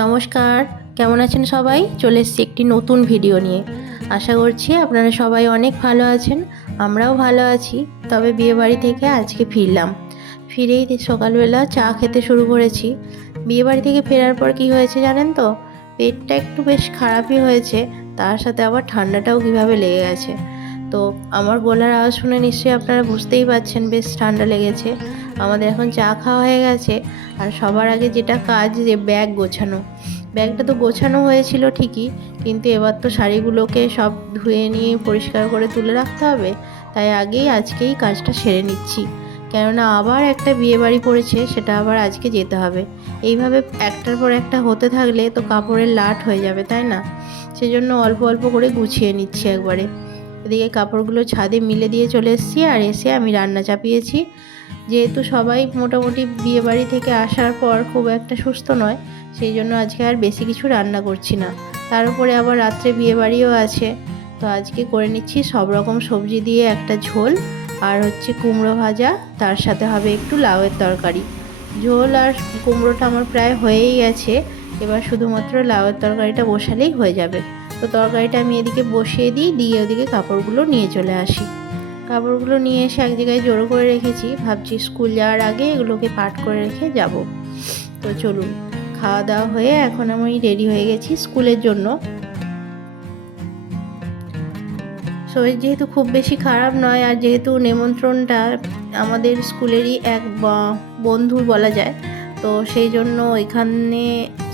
নমস্কার, কেমন আছেন সবাই? চলে এসেছি একটি নতুন ভিডিও নিয়ে। আশা করছি আপনারা সবাই অনেক ভালো আছেন। আমরাও ভালো আছি। তবে বিয়েবাড়ি থেকে আজকে ফিরলাম। ফিরেই সকালবেলা চা খেতে শুরু করেছি। বিয়েবাড়ি থেকে ফেরার পর কি হয়েছে জানেন তো? পেটটা একটু বেশ খারাপই হয়েছে, তার সাথে আবার ঠান্ডাটাও কীভাবে লেগে গেছে। তো আমার গলার আওয়াজ শুনে নিশ্চয়ই আপনারা বুঝতেই পারছেন বেশ ঠান্ডা লেগেছে। আমাদের এখন চা খাওয়া হয়ে গেছে, আর সবার আগে যেটা কাজ যে ব্যাগ গোছানো। ব্যাগটা তো গোছানো হয়েছিল ঠিকই, কিন্তু এবার তো শাড়িগুলোকে সব ধুয়ে নিয়ে পরিষ্কার করে তুলে রাখতে হবে। তাই আজকেই কাজটা সেরে নিচ্ছি, কেননা আবার একটা বিয়েবাড়ি পড়েছে, সেটা আবার আজকে যেতে হবে। এইভাবে একটার পর একটা হতে থাকলে তো কাপড়ের লাট হয়ে যাবে, তাই না? সেজন্য অল্প অল্প করে গুছিয়ে নিচ্ছি একবারে। এদিকে কাপড়গুলো ছাদে মিলে দিয়ে চলে এসেছি, আর এসে আমি রান্না চাপিয়েছি। যেহেতু সবাই মোটামুটি বিয়েবাড়ি থেকে আসার পর খুব একটা সুস্থ নয়, সেই জন্য আজকে আর বেশি কিছু রান্না করছি না। তার উপরে আবার রাত্রে বিয়েবাড়িও আছে। তো আজকে করে নিচ্ছি সব রকম সবজি দিয়ে একটা ঝোল, আর হচ্ছে কুমড়ো ভাজা, তার সাথে হবে একটু লাউয়ের তরকারি। ঝোল আর কুমড়োটা আমার প্রায় হয়েই গেছে, এবার শুধুমাত্র লাউয়ের তরকারিটা বসালেই হয়ে যাবে। তো তরকারিটা আমি এদিকে বসিয়ে দিই, দিয়ে ওদিকে কাপড়গুলো নিয়ে চলে আসি। কাপড়গুলো নিয়ে এসে এক জায়গায় জড়ো করে রেখেছি, ভাবছি স্কুল যাওয়ার আগে এগুলোকে পাট করে রেখে যাব। তো চলুন, খাওয়া দাওয়া হয়ে এখন আমি রেডি হয়ে গেছি স্কুলের জন্য। শরীর যেহেতু খুব বেশি খারাপ নয়, আর যেহেতু নেমন্ত্রণটা আমাদের স্কুলেরই এক বন্ধুর বলা যায়, তো সেই জন্য ওইখানে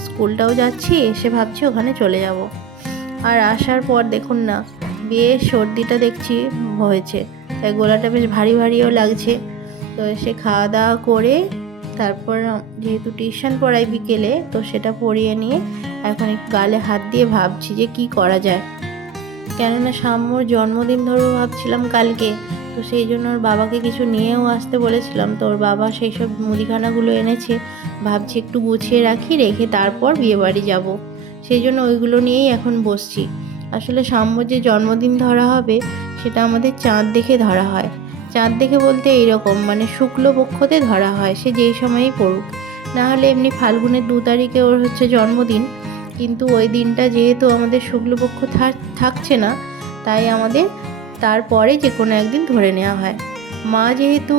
স্কুলটাও যাচ্ছি, এসে ভাবছি ওখানে চলে যাব। আর আসার পর দেখুন না, বেশ সর্দিটা দেখছি হয়েছে, তাই গলাটা বেশ ভারী ভারীও লাগছে। তো এসে খাওয়া দাওয়া করে তারপর যেহেতু টিউশন পড়াই বিকেলে, তো সেটা পড়িয়ে নিয়ে এখন একটু গালে হাত দিয়ে ভাবছি যে কি করা যায়। কেননা সাম্যর জন্মদিন ধরবো ভাবছিলাম কালকে, তো সেই জন্য ওর বাবাকে কিছু নিয়েও আসতে বলেছিলাম। তো ওর বাবা সেই সব মুদিখানাগুলো এনেছে, ভাবছি একটু গুছিয়ে রাখি, রেখে তারপর বিয়েবাড়ি যাব। সেই জন্য ওইগুলো নিয়েই এখন বসছি। আসলে সাম্যর যে জন্মদিন ধরা হবে, সেটা আমাদের চাঁদ দেখে ধরা হয়। চাঁদ দেখে বলতে এইরকম, মানে শুক্লপক্ষতে ধরা হয়, সে যেই সময়ই পড়ুক। না হলে এমনি ফাল্গুনের 2 তারিখে ওর হচ্ছে জন্মদিন, কিন্তু ওই দিনটা যেহেতু আমাদের শুক্লপক্ষ থাকছে না, তাই আমাদের তারপরে যে কোনো একদিন ধরে নেওয়া হয়। মা যেহেতু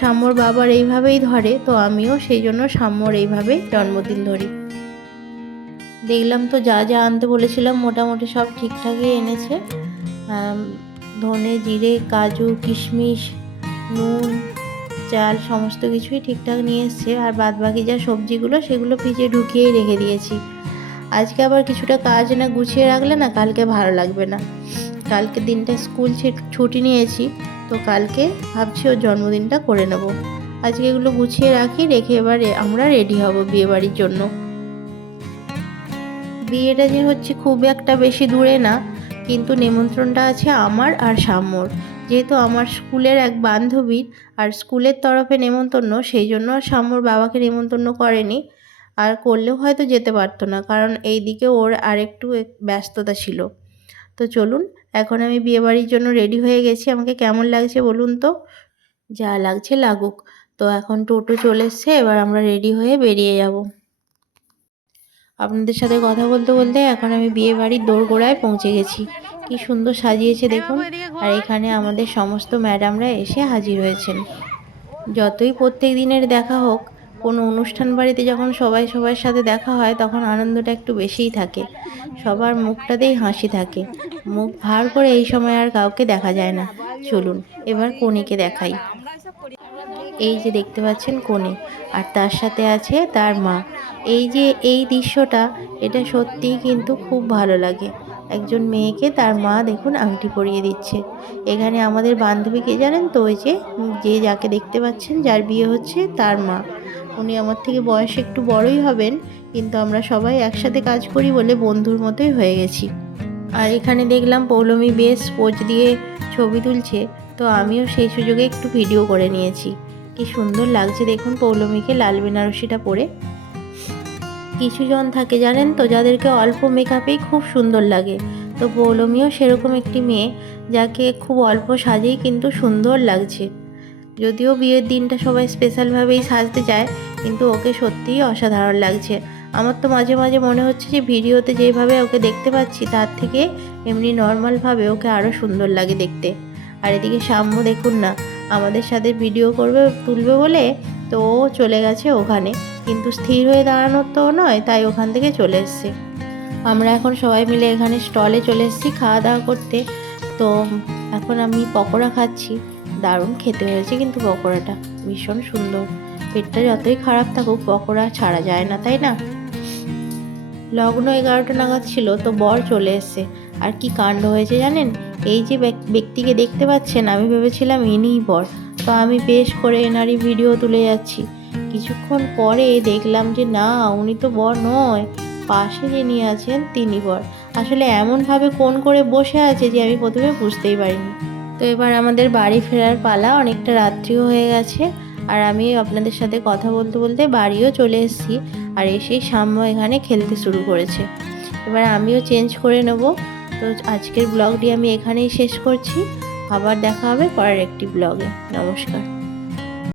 সাম্যর বাবার এইভাবেই ধরে, তো আমিও সেই জন্য সাম্যর এইভাবেই জন্মদিন ধরি। দেখলাম তো যা যা আনতে বলেছিলাম মোটামুটি সব ঠিকঠাকই এনেছে। ধনে, জিরে, কাজু, কিশমিশ, নুন, চাল সমস্ত কিছুই ঠিকঠাক নিয়ে এসছে। আর বাদবাকি যা সবজিগুলো সেগুলো ফ্রিজে ঢুকিয়েই রেখে দিয়েছি। আজকে আবার কিছুটা কাজ না গুছিয়ে রাখলে না কালকে ভালো লাগবে না। কালকে দিনটা স্কুল ছুটি নিয়েছি, তো কালকে ভাবছি ওর জন্মদিনটা করে নেব। আজকে এগুলো গুছিয়ে রাখি, রেখে এবারে আমরা রেডি হব বিয়েবাড়ির জন্য। বিয়েটা যে হচ্ছে খুব একটা বেশি দূরে না, কিন্তু নেমন্ত্রণটা আছে আমার আর সাম্যর। যেহেতু আমার স্কুলের এক বান্ধবীর আর স্কুলের তরফে নেমন্তন্ন, সেই জন্য আর সাম্যর বাবাকে নেমন্তন্ন করেনি। আর করলেও হয়তো যেতে পারতো না, কারণ এই দিকে ওর আরেকটু ব্যস্ততা ছিল। তো চলুন, এখন আমি বিয়েবাড়ির জন্য রেডি হয়ে গেছি। আমাকে কেমন লাগছে বলুন তো? যা লাগছে লাগুক। তো এখন টোটো চলে এসছে, এবার আমরা রেডি হয়ে বেরিয়ে যাব। আপনাদের সাথে কথা বলতে বলতে এখন আমি বিয়ে বাড়ির দোরগোড়ায় পৌঁছে গেছি। কি সুন্দর সাজিয়েছে দেখুন। আর এখানে আমাদের সমস্ত ম্যাডামরা এসে হাজির হয়েছেন। যতই প্রত্যেক দিনের দেখা হোক, কোনো অনুষ্ঠান বাড়িতে যখন সবাই সবার সাথে দেখা হয়, তখন আনন্দটা একটু বেশিই থাকে। সবার মুখটাতেই হাসি থাকে। মুখ ভার করে এই সময় আর কাউকে দেখা যায় না। চলুন এবার কনেকে দেখাই। এই যে দেখতে পাচ্ছেন কনে, আর তার সাথে আছে তার মা। এই যে এই দৃশ্যটা, এটা সত্যিই কিন্তু খুব ভালো লাগে। একজন মেয়েকে তার মা দেখুন আংটি পরিয়ে দিচ্ছে। এখানে আমাদের বান্ধবীকে জানেন তো, ওই যে যাকে দেখতে পাচ্ছেন, যার বিয়ে হচ্ছে, তার মা। উনি আমার থেকে বয়সে একটু বড়ই হবেন, কিন্তু আমরা সবাই একসাথে কাজ করি বলে বন্ধুর মতোই হয়ে গেছি। আর এখানে দেখলাম পৌলমী বেশ পোজ দিয়ে ছবি তুলছে, তো আমিও সেই সুযোগে একটু ভিডিও করে নিয়েছি। কি সুন্দর লাগছে দেখুন পৌলমীকে লাল বেনারসিটা পরে। কিছু জন থাকে জানেন তো, যাদেরকে অল্প মেকআপেই খুব সুন্দর লাগে। তো পৌলমীও সেরকম একটি মেয়ে, যাকে খুব অল্প সাজেই কিন্তু সুন্দর লাগছে। যদিও বিয়ের দিনটা সবাই স্পেশালভাবেই সাজতে চায়, কিন্তু ওকে সত্যিই অসাধারণ লাগছে। আমার তো মাঝে মাঝে মনে হচ্ছে যে ভিডিওতে যেভাবে ওকে দেখতে পাচ্ছি তার থেকে এমনি নর্মালভাবে ওকে আরও সুন্দর লাগে দেখতে। আর এদিকে সাম্য দেখুন না, আমাদের সাথে ভিডিও তুলবে বলে তো ও চলে গেছে ওখানে, কিন্তু স্থির হয়ে দাঁড়ানোর তো নয়, তাই ওখান থেকে চলে এসছে। আমরা এখন সবাই মিলে এখানে স্টলে চলে এসেছি খাওয়া দাওয়া করতে। তো এখন আমি পকোড়া খাচ্ছি, দারুণ খেতে হয়েছে কিন্তু পকোড়াটা ভীষণ সুন্দর। পেটটা যতই খারাপ থাকুক পকোড়া ছাড়া যায় না, তাই না? লগ্ন 11টা নাগাদ ছিল তো বর চলে এসছে। আর কি কাণ্ড হয়েছে জানেন, এই যে ব্যক্তিকে দেখতে পাচ্ছেন আমি ভেবেছিলাম ইনিই বর, তো আমি বেশ করে এনারই ভিডিও তুলে যাচ্ছি। কিছুক্ষণ পরে দেখলাম যে না, উনি তো বর নয়, পাশে যিনি আছেন তিনি বর। আসলে এমনভাবে কোণ করে বসে আছে যে আমি প্রথমে বুঝতেই পারিনি। তো এবার আমাদের বাড়ি ফেরার পালা, অনেকটা রাত্রিও হয়ে গেছে। আর আমি আপনাদের সাথে কথা বলতে বলতে বাড়িও চলে এসেছি। আর এসেই সাম্য এখানে খেলতে শুরু করেছে। এবার আমিও চেঞ্জ করে নেব। তো আজকের ব্লগটি আমি এখানেই শেষ করছি। আবার দেখা হবে পরের একটি ব্লগে। নমস্কার।